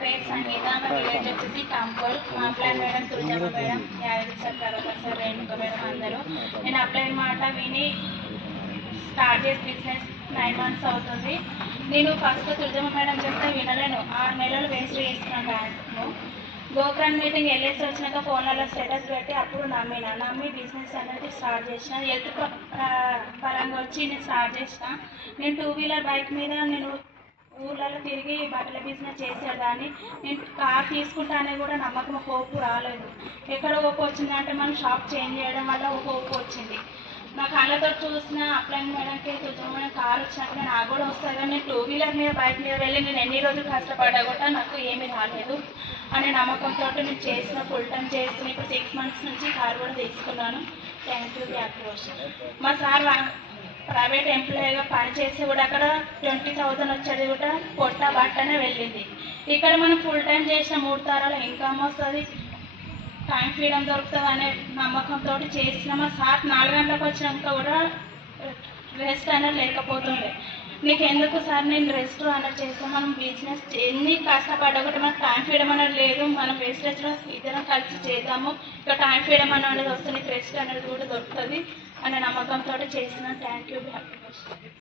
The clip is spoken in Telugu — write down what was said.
పేరు సంగీత, మా విలేజ్ వచ్చేసి కంపోల్. మా అప్లైన్ madam Tulajamma madam, Yadagiri sir, Prabhakar sir, Renuka madam అందరూ. నేను అప్లైన్ మాట విని స్టార్ట్ చేసి బిజినెస్ 9 months అవుతుంది. నేను ఫస్ట్ తులజమ్మ మేడం చెప్తే వినలేను, 6 నెలలు వేస్ట్ చేసుకున్నాను బ్యాంక్ను. గోకర్ణ మీటింగ్ వెళ్ళేసి వచ్చినాక ఫోన్లలో స్టేటస్ పెట్టి అప్పుడు నమ్మి బిజినెస్ అనేది స్టార్ట్ చేసిన. హెల్త్ పరంగా వచ్చి నేను స్టార్ట్ చేసిన. నేను 2 వీలర్ బైక్ మీద నేను ఊర్లలో తిరిగి బట్టల బిజినెస్ చేసేదాన్ని. నేను కార్ తీసుకుంటానే కూడా నమ్మకం, హోప్ రాలేదు. ఎక్కడ హోప్ వచ్చిందంటే మనం షాప్ చేంజ్ చేయడం వల్ల ఒక హోప్ వచ్చింది. నా కళ్ళతో చూసిన అప్లైన్ మేడంకి తులజమ్మ కార్ వచ్చినప్పుడు నాకు కూడా వస్తుంది, కానీ నేను 2 వీలర్ మీద బైక్ మీద వెళ్ళి నేను ఎన్ని రోజులు కష్టపడ్డా కూడా నాకు ఏమీ రాలేదు అనే నమ్మకంతో నేను చేసిన, ఫుల్ టైం చేస్తున్న. ఇప్పుడు 6 months నుంచి కార్ కూడా తీసుకున్నాను. థ్యాంక్ యూ వ్యాక్రోష్. మా సార్ ప్రైవేట్ ఎంప్లాయీగా పనిచేసి కూడా అక్కడ 20,000 వచ్చేది కూడా పొట్ట బట్టనే వెళ్ళింది. ఇక్కడ మనం ఫుల్ టైం చేసిన 3 తరాల ఇన్కమ్ వస్తుంది, టైం ఫ్రీడమ్ దొరుకుతుంది అనే నమ్మకంతో చేసిన. మా సార్ 4 గంటలకు వచ్చినాక కూడా రెస్ట్ అనేది లేకపోతుండే. నీకు ఎందుకు సార్ నేను రెస్ట్ అనేది చేస్తాను, మనం బిజినెస్ ఎన్ని కష్టపడ్డా కూడా మనకు టైం ఫ్రీడమ్ అనేది లేదు, మనం వేస్టేజ్లో ఇద్దరం కలిసి చేద్దాము, ఇక టైం ఫ్రీడమ్ అనేది వస్తుంది, రెస్ట్ అనేది కూడా దొరుకుతుంది అనే నమ్మకంతో చేసిన. Thank you.